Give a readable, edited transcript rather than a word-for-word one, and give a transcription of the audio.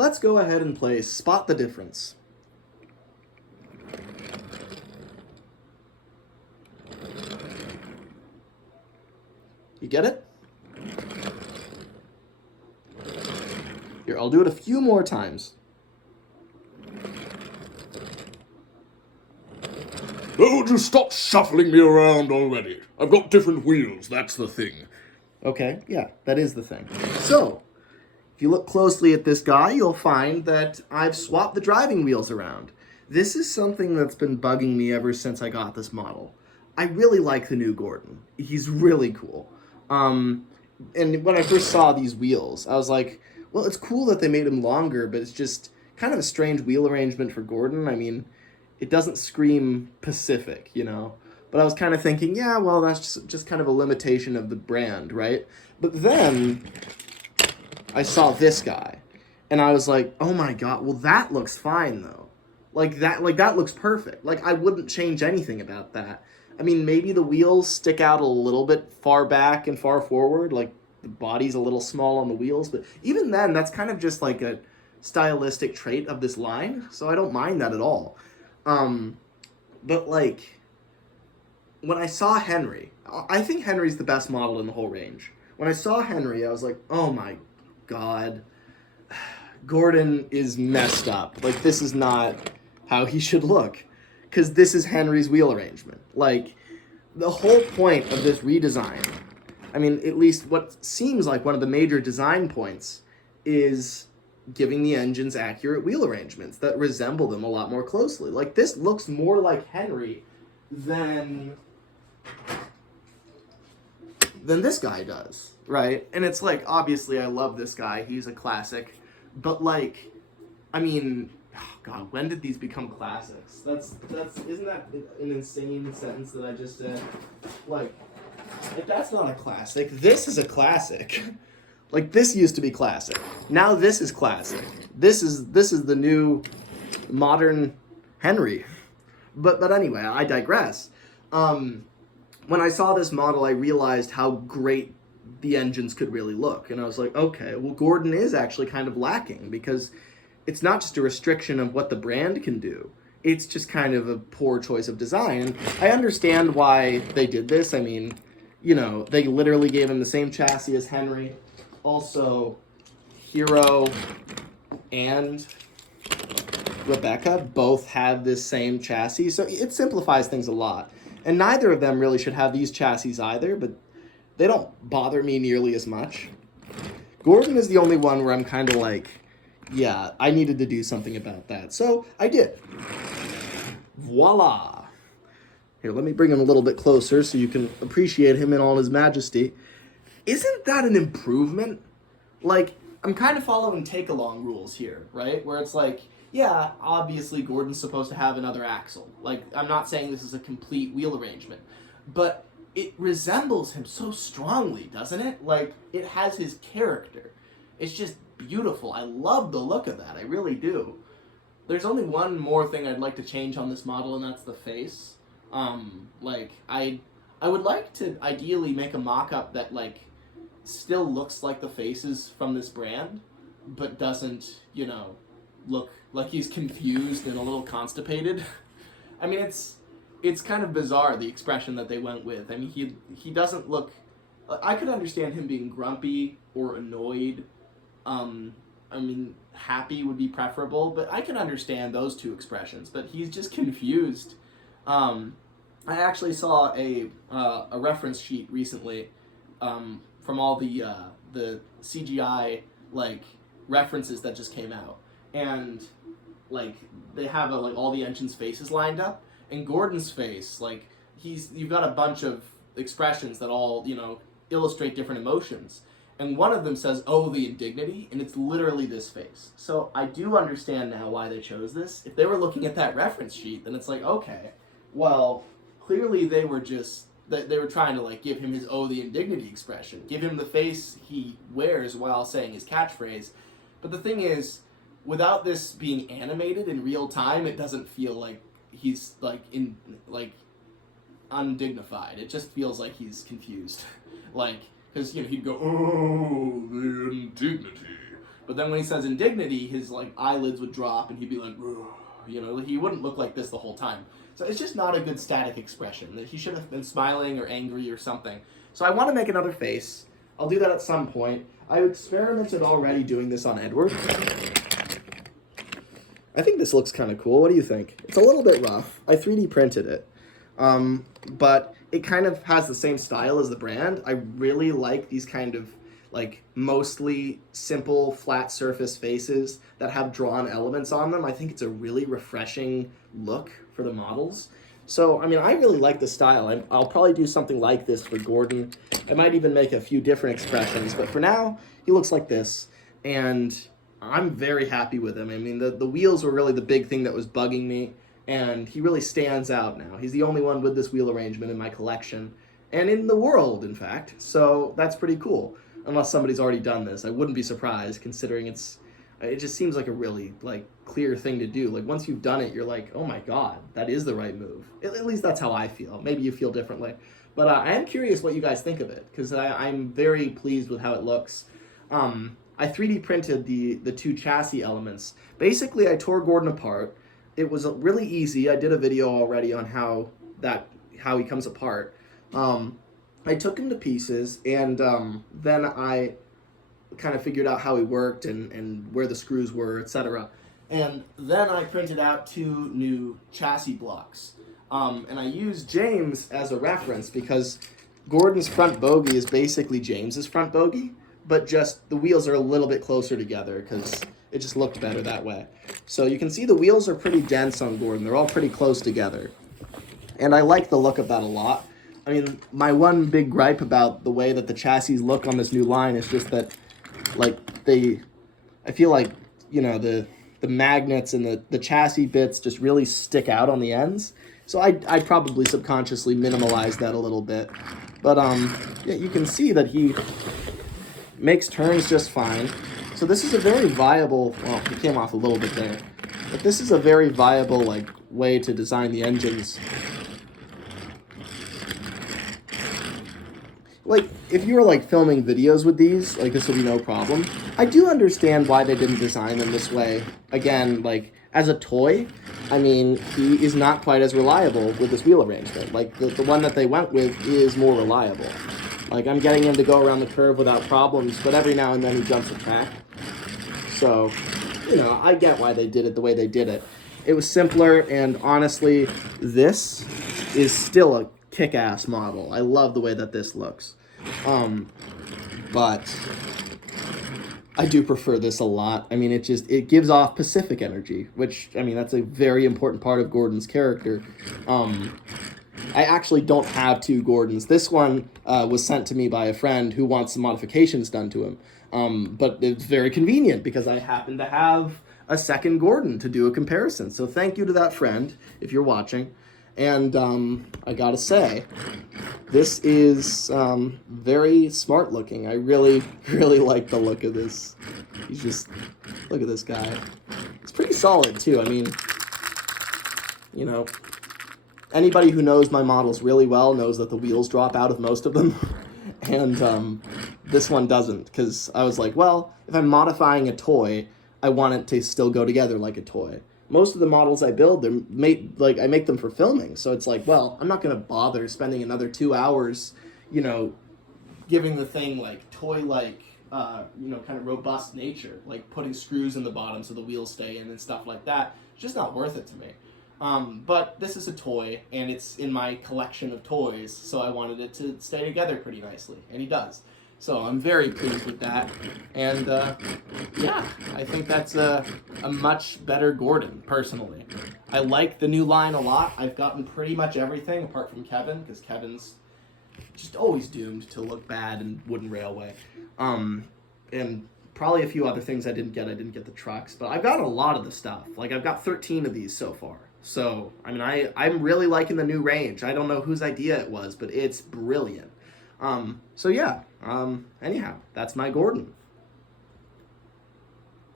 let's go ahead and play Spot the Difference. You get it? Here, I'll do it a few more times. Oh, just stop shuffling me around already. I've got different wheels, that's the thing. Okay, yeah, that is the thing. So, if you look closely at this guy, you'll find that I've swapped the driving wheels around. This is something that's been bugging me ever since I got this model. I really like the new Gordon. He's really cool. And when I first saw these wheels, I was like, well, it's cool that they made him longer, but it's just kind of a strange wheel arrangement for Gordon. I mean, it doesn't scream Pacific, you know? But I was kind of thinking, yeah, well, that's just kind of a limitation of the brand, right? But then I saw this guy, and I was like, oh my god, well, that looks fine, though. Like that looks perfect. Like, I wouldn't change anything about that. I mean, maybe the wheels stick out a little bit far back and far forward, like the body's a little small on the wheels, but even then, that's kind of just like a stylistic trait of this line, so I don't mind that at all. But like, when I saw Henry, I think Henry's the best model in the whole range. When I saw Henry, I was like, oh my god, Gordon is messed up. Like, this is not how he should look. Because this is Henry's wheel arrangement. Like, the whole point of this redesign, I mean, at least what seems like one of the major design points, is giving the engines accurate wheel arrangements that resemble them a lot more closely. Like, this looks more like Henry than this guy does, right? And it's like, obviously, I love this guy. He's a classic. But, like, I mean, oh God, when did these become classics? Isn't that an insane sentence that I just said? Like that's not a classic. This is a classic. Like, this used to be classic. Now this is classic. This is the new modern Henry. But anyway, I digress. When I saw this model, I realized how great the engines could really look. And I was like, okay, well, Gordon is actually kind of lacking, because it's not just a restriction of what the brand can do. It's just kind of a poor choice of design. And I understand why they did this. I mean, you know, they literally gave him the same chassis as Henry. Also, Hero and Rebecca both have this same chassis, so it simplifies things a lot. And neither of them really should have these chassis either, but they don't bother me nearly as much. Gordon is the only one where I'm kind of like, yeah, I needed to do something about that. So I did. Voila. Here, let me bring him a little bit closer so you can appreciate him in all his majesty. Isn't that an improvement? Like, I'm kind of following take-along rules here, right? Where it's like, yeah, obviously Gordon's supposed to have another axle. Like, I'm not saying this is a complete wheel arrangement, but it resembles him so strongly, doesn't it? Like, it has his character. It's just beautiful. I love the look of that. I really do. There's only one more thing I'd like to change on this model, and that's the face. Like, I would like to ideally make a mock-up that, like, still looks like the faces from this brand, but doesn't, you know, look like he's confused and a little constipated. I mean, it's kind of bizarre, the expression that they went with. I mean, he doesn't look... I could understand him being grumpy or annoyed. I mean, happy would be preferable, but I can understand those two expressions. But he's just confused. I actually saw a reference sheet recently from all the CGI, like, references that just came out. And, like, they have like all the engines' faces lined up, and Gordon's face, like, you've got a bunch of expressions that all, you know, illustrate different emotions. And one of them says, oh, the indignity, and it's literally this face. So I do understand now why they chose this. If they were looking at that reference sheet, then it's like, okay, well, clearly they were trying to, like, give him his oh, the indignity expression. Give him the face he wears while saying his catchphrase. But the thing is, without this being animated in real time, it doesn't feel like he's, like, undignified. It just feels like he's confused. Like, because, you know, he'd go, oh, the indignity. But then when he says indignity, his like eyelids would drop and he'd be like, "Ugh," you know, he wouldn't look like this the whole time. So it's just not a good static expression. That he should have been smiling or angry or something. So I want to make another face. I'll do that at some point. I experimented already doing this on Edward. I think this looks kind of cool. What do you think? It's a little bit rough. I 3D printed it. But it kind of has the same style as the brand. I really like these kind of like mostly simple flat surface faces that have drawn elements on them. I think it's a really refreshing look for the models. So, I mean, I really like the style. I'll probably do something like this for Gordon. I might even make a few different expressions, but for now, he looks like this, and I'm very happy with him. I mean, the wheels were really the big thing that was bugging me, and he really stands out now. He's the only one with this wheel arrangement in my collection, and in the world, in fact, so that's pretty cool. Unless somebody's already done this. I wouldn't be surprised, considering it just seems like a really like clear thing to do. Like once you've done it, you're like, oh my god, that is the right move. At least that's how I feel. Maybe you feel differently. But I am curious what you guys think of it, because I'm very pleased with how it looks. I 3D printed the two chassis elements. Basically, I tore Gordon apart. It was really easy. I did a video already on how he comes apart. I took him to pieces, and then I kind of figured out how he worked and where the screws were, etc. And then I printed out 2 new chassis blocks. And I used James as a reference because Gordon's front bogey is basically James's front bogey, but just the wheels are a little bit closer together because it just looked better that way. So you can see the wheels are pretty dense on Gordon. They're all pretty close together. And I like the look of that a lot. I mean, my one big gripe about the way that the chassis look on this new line is just that, like, I feel like, you know, the magnets and the chassis bits just really stick out on the ends. So I'd probably subconsciously minimalize that a little bit. But, yeah, you can see that he makes turns just fine. So this is a very viable, well, he came off a little bit there, but this is a very viable, like, way to design the engines. Like, if you were, like, filming videos with these, like, this would be no problem. I do understand why they didn't design them this way. Again, like, as a toy, I mean, he is not quite as reliable with this wheel arrangement. Like, the one that they went with is more reliable. Like, I'm getting him to go around the curve without problems, but every now and then he jumps a track. So, you know, I get why they did it the way they did it. It was simpler, and honestly, this is still a kick-ass model. I love the way that this looks. But I do prefer this a lot. I mean, it gives off Pacific energy, which, I mean, that's a very important part of Gordon's character. I actually don't have 2 Gordons. This one was sent to me by a friend who wants some modifications done to him. But it's very convenient because I happen to have a second Gordon to do a comparison. So thank you to that friend, if you're watching. And I gotta say, this is very smart looking. I really, really like the look of this. He's just, look at this guy. It's pretty solid too. I mean, you know, anybody who knows my models really well knows that the wheels drop out of most of them. And this one doesn't, because I was like, well, if I'm modifying a toy, I want it to still go together like a toy. Most of the models I build, I make them for filming. So it's like, well, I'm not going to bother spending another 2 hours, you know, giving the thing like toy-like, you know, kind of robust nature, like putting screws in the bottom so the wheels stay in and stuff like that. It's just not worth it to me. But this is a toy, and it's in my collection of toys, so I wanted it to stay together pretty nicely, and he does. So I'm very pleased with that, and yeah, I think that's a much better Gordon, personally. I like the new line a lot. I've gotten pretty much everything, apart from Kevin, because Kevin's just always doomed to look bad in Wooden Railway. And probably a few other things I didn't get. I didn't get the trucks, but I've got a lot of the stuff. Like, I've got 13 of these so far. So, I mean, I'm really liking the new range. I don't know whose idea it was, but it's brilliant. So yeah, anyhow, that's my Gordon.